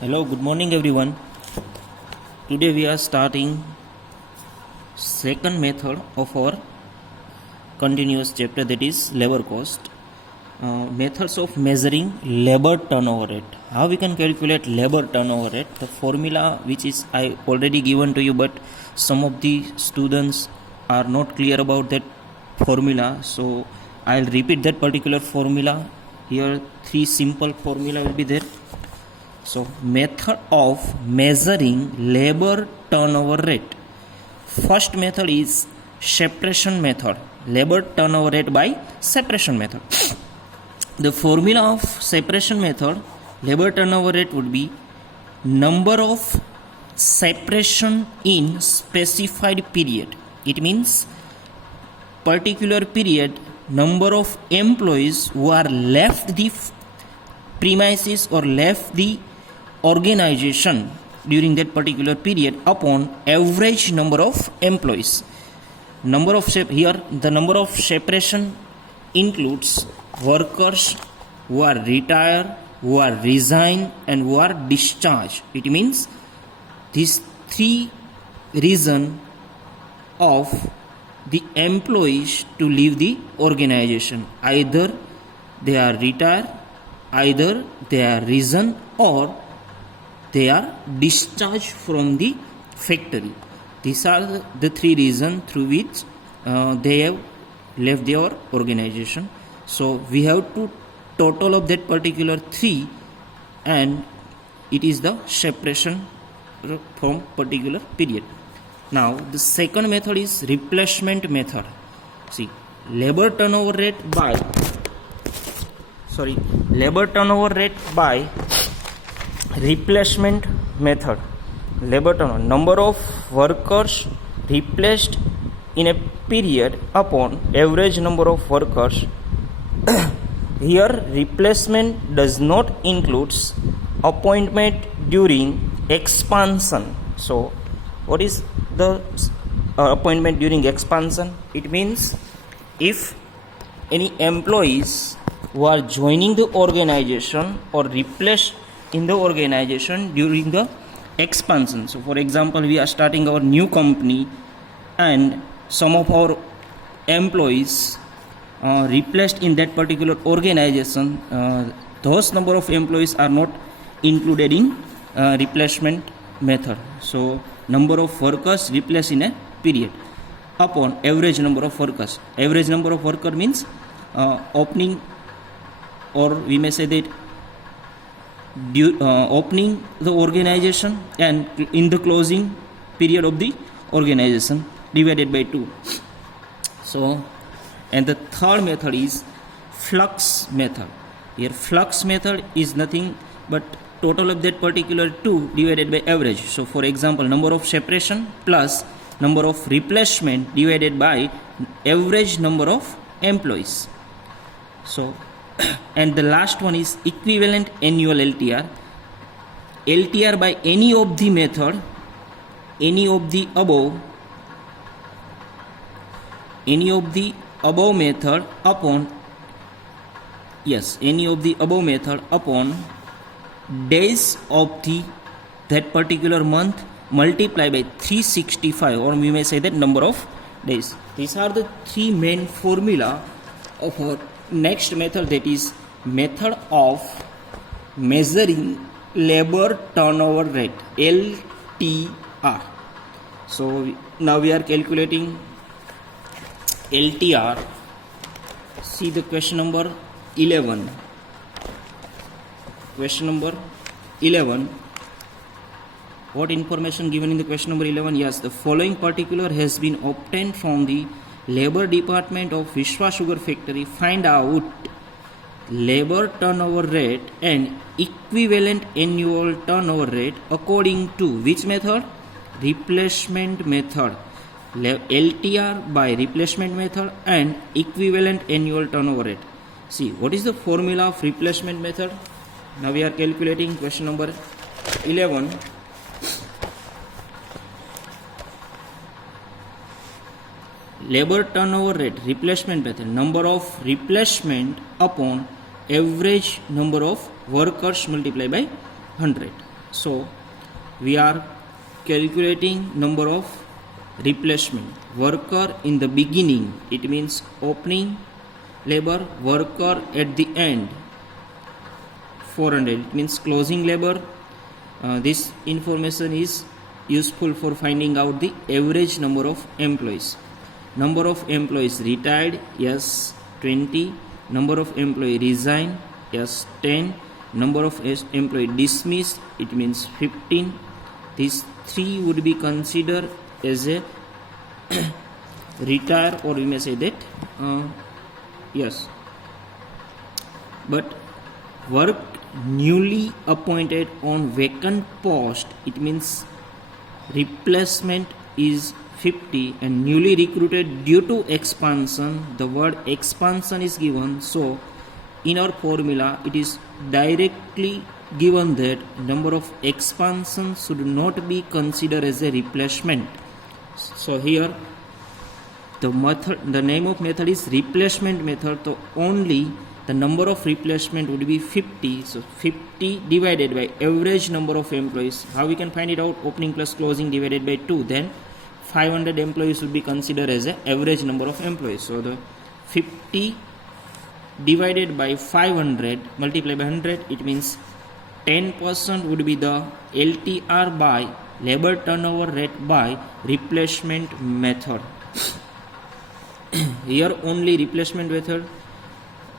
Hello, good morning everyone. Today we are starting second method of our continuous chapter, that is labor cost. Methods of measuring labor turnover rate. How we can calculate labor turnover rate? The formula which is I already given to you, but some of the students are not clear about that formula, so I'll repeat that particular formula. Here three simple formula will be there. So method of measuring labor turnover rate. First method is separation method. Labor turnover rate by separation method. The formula of separation method, labor turnover rate would be number of separation in specified period. It means particular period, number of employees who are left the premises or left the organization during that particular period upon average number of employees. Here the number of separation includes workers who are retired, who are resigned, and who are discharged. It means these three reasons of the employees to leave the organization. Either they are retired, either they are resigned, or they are discharged from the factory. These are the three reasons through which they have left their organization. So we have to total of that particular three, and it is the separation from particular period. Now the second method is replacement method. See, labor turnover rate by replacement method. Labor turnover, number of workers replaced in a period upon average number of workers. Here replacement does not include appointment during expansion. So what is the appointment during expansion? It means if any employees who are joining the organization or replaced in the organization during the expansion. So for example, we are starting our new company and some of our employees replaced in that particular organization. Those number of employees are not included in replacement method. So number of workers replaced in a period upon average number of workers. Average number of worker means opening, or we may say that opening the organization and in the closing period of the organization divided by 2. So, and the third method is flux method. Here flux method is nothing but total of that particular 2 divided by average. So for example, number of separation plus number of replacement divided by average number of employees. So and the last one is equivalent annual LTR. LTR by any of the method, any of the above method upon days of that particular month multiply by 365, or we may say that number of days. These are the three main formula of our next method, that is method of measuring labor turnover rate, LTR. So now we are calculating LTR. See the question number 11. Question number 11. What information given in the question number 11? Yes, the following particular has been obtained from the labor department of Vishwa Sugar Factory. Find out labor turnover rate and equivalent annual turnover rate according to which method? Replacement method. LTR by replacement method and equivalent annual turnover rate. See, what is the formula of replacement method? Now we are calculating question number 11. Labor turnover rate, replacement method, number of replacement upon average number of workers multiplied by 100. So we are calculating number of replacement worker in the beginning, it means opening labor, worker at the end 400, it means closing labor. This information is useful for finding out the average number of employees. Number of employees retired, yes 20. Number of employee resigned, yes 10. Number of employee dismissed, it means 15. These three would be considered as a retire, or we may say that yes. But work newly appointed on vacant post, it means replacement is 50, and newly recruited due to expansion, the word expansion is given. So in our formula it is directly given that number of expansion should not be considered as a replacement. So here the name of method is replacement method, so only the number of replacement would be 50. So 50 divided by average number of employees. How we can find it out? Opening plus closing divided by 2. Then 500 employees would be considered as the average number of employees. So the 50 divided by 500 multiplied by 100, it means 10% would be the LTR by labor turnover rate by replacement method. Here only replacement method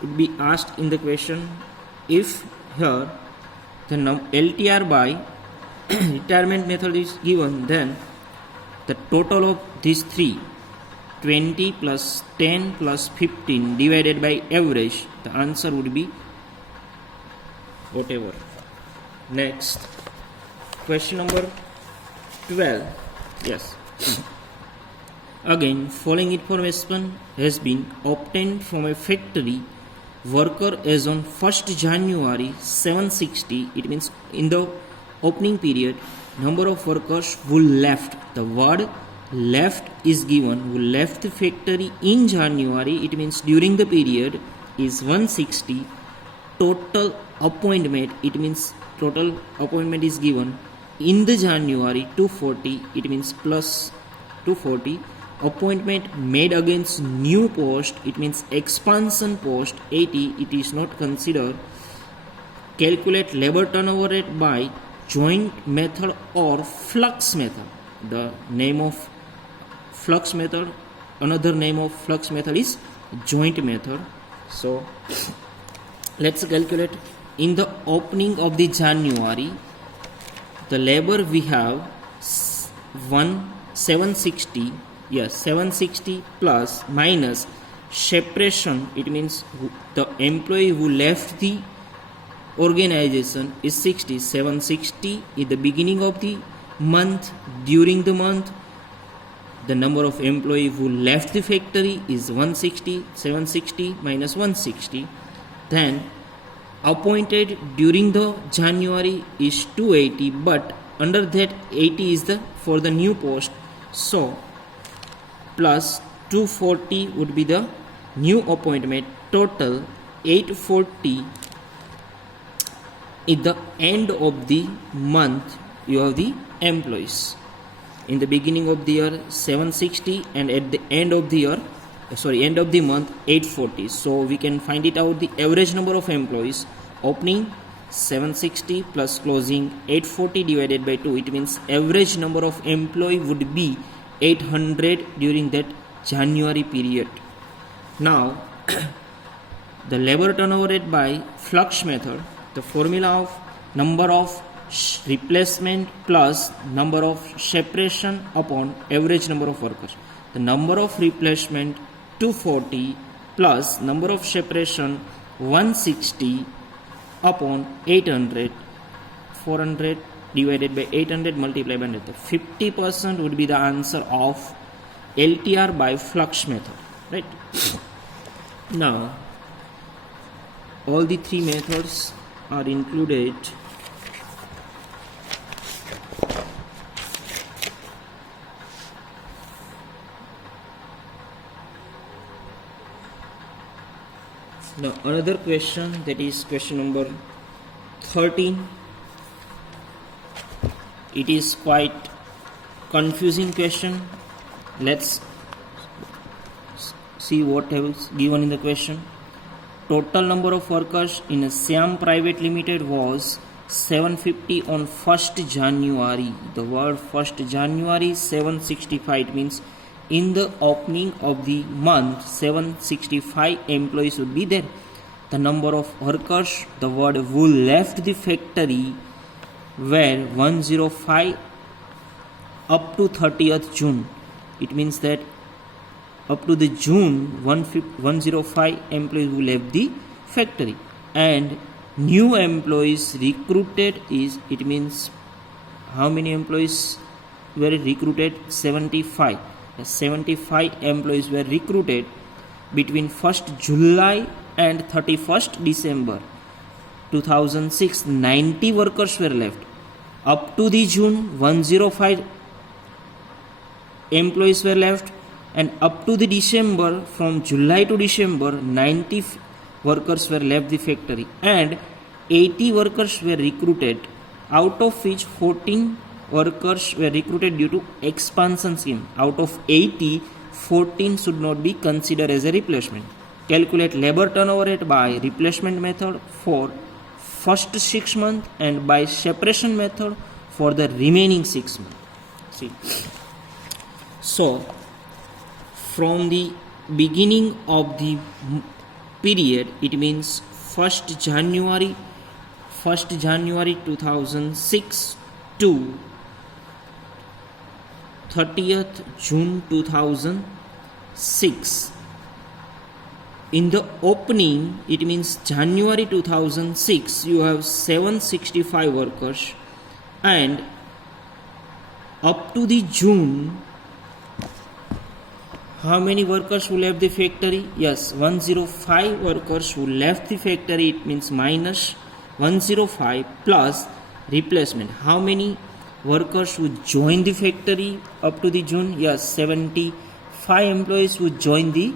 would be asked in the question. If here the LTR by retirement method is given, then the total of these three, 20 plus 10 plus 15 divided by average, the answer would be whatever. Next, question number 12. Yes. Again, following information has been obtained from a factory worker as on 1st January 760. It means in the opening period, number of workers who left. The word left is given. Who left the factory in January, it means during the period, is 160. Total appointment, it means total appointment is given in the January 240, it means plus 240. Appointment made against new post, it means expansion post 80, it is not considered. Calculate labor turnover rate by joint method or flux method. The name of flux method, another name of flux method is joint method. So let's calculate. In the opening of the January, the labor we have 760. Yes, 760 plus minus separation, it means the employee who left the organization is 60. 760 in the beginning of the month. During the month, the number of employees who left the factory is 160. 760 minus 160. Then appointed during the January is 280, but under that 80 is the for the new post. So plus 240 would be the new appointment. Total 840. At the end of the month, you have the employees. In the beginning of the year 760, and at the end of the year, end of the month 840. So we can find it out the average number of employees. Opening 760 plus closing 840 divided by 2. It means average number of employee would be 800 during that January period. Now the labor turnover rate by flux method, the formula of number of replacement plus number of separation upon average number of workers. The number of replacement 240 plus number of separation 160 upon 800, 400 divided by 800 multiplied by 100. 50% would be the answer of LTR by flux method, right? Now all the three methods are included. Now another question, that is question number 13. it is quite confusing question. Let's see what is given in the question. Total number of workers in a Siam Private Limited was 750 on 1st January. The word 1st January 765, it means in the opening of the month 765 employees would be there. The number of workers, the word who left the factory were 105 up to 30th June. It means that up to the June 105 employees who left the factory, and new employees recruited is, it means how many employees were recruited? 75. 75 employees were recruited between 1st July and 31st December 2006. 90 workers were left. Up to the June 105 employees were left, and up to the December, from July to December, 90 workers were left the factory, and 80 workers were recruited, out of which 14 workers were recruited due to expansion scheme. Out of 80, 14 should not be considered as a replacement. Calculate labor turnover rate by replacement method for first 6 months and by separation method for the remaining 6 months. See, so from the beginning of the period, it means 1st January 2006 to 30th June 2006. In the opening, it means January 2006, you have 765 workers, and up to the June, how many workers who left the factory? Yes, 105 workers who left the factory. It means minus 105 plus replacement. How many workers who joined the factory up to the June? Yes, 75 employees who joined the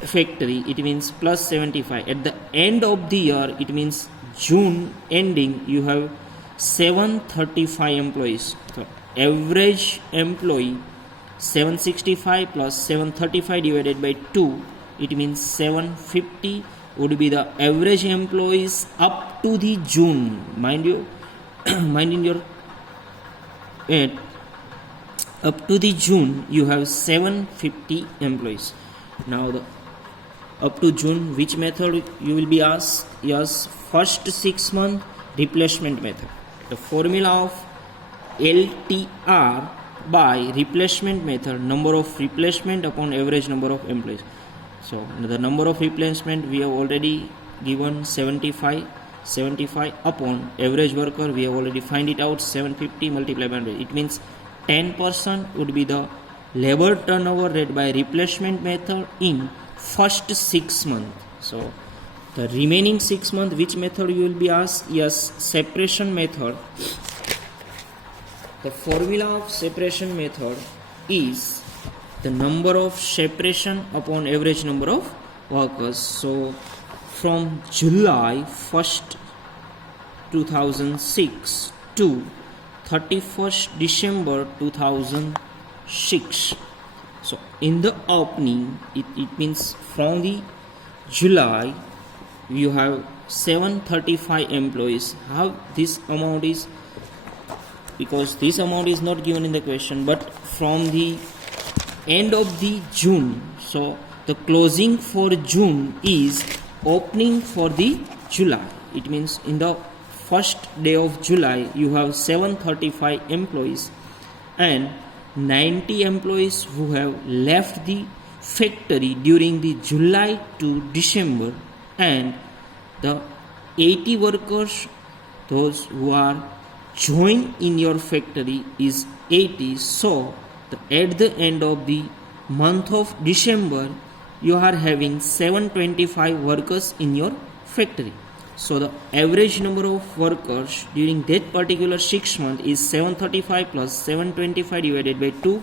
factory. It means plus 75. At the end of the year, it means June ending, you have 735 employees. So average employee 765 plus 735 divided by 2, it means 750 would be the average employees up to the June. Mind in your up to the June you have 750 employees. Now the up to June, which method you will be asked? Yes, first 6 month replacement method. The formula of LTR by replacement method, number of replacement upon average number of employees. So the number of replacement we have already given 75 upon average worker, we have already find it out, 750 multiplied by 100. It means 10% would be the labor turnover rate by replacement method in first 6 months. So the remaining 6 months, which method you will be asked? Yes, separation method. The formula of separation method is the number of separation upon average number of workers. So from July 1st 2006 to 31st December 2006. So in the opening, it means from the July you have 735 employees. How this amount is? Because this amount is not given in the question, but from the end of the June, so the closing for June is opening for the July. It means in the first day of July you have 735 employees and 90 employees who have left the factory during the July to December, and the 80 workers, those who are joined in your factory, is 80. So at the end of the month of December you are having 725 workers in your factory. So the average number of workers during that particular 6 months is 735 plus 725 divided by 2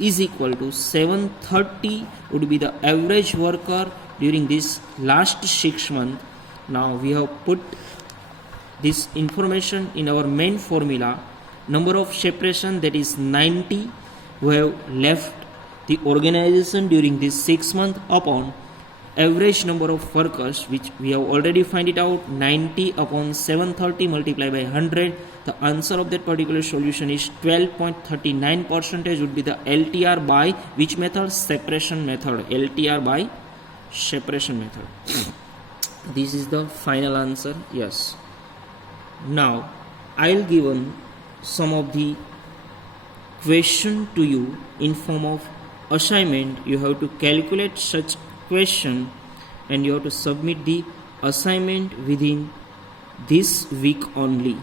is equal to 730 would be the average worker during this last 6 months. Now we have put this information in our main formula number of separation, that is 90, who have left the organization during this 6 months, upon average number of workers, which we have already find it out, 90 upon 730 multiplied by 100. The answer of that particular solution is 12.39% would be the LTR by which method? Separation method. LTR by separation method. This is the final answer. Yes. Now I'll give some of the question to you in form of assignment. You have to calculate such question and you have to submit the assignment within this week only.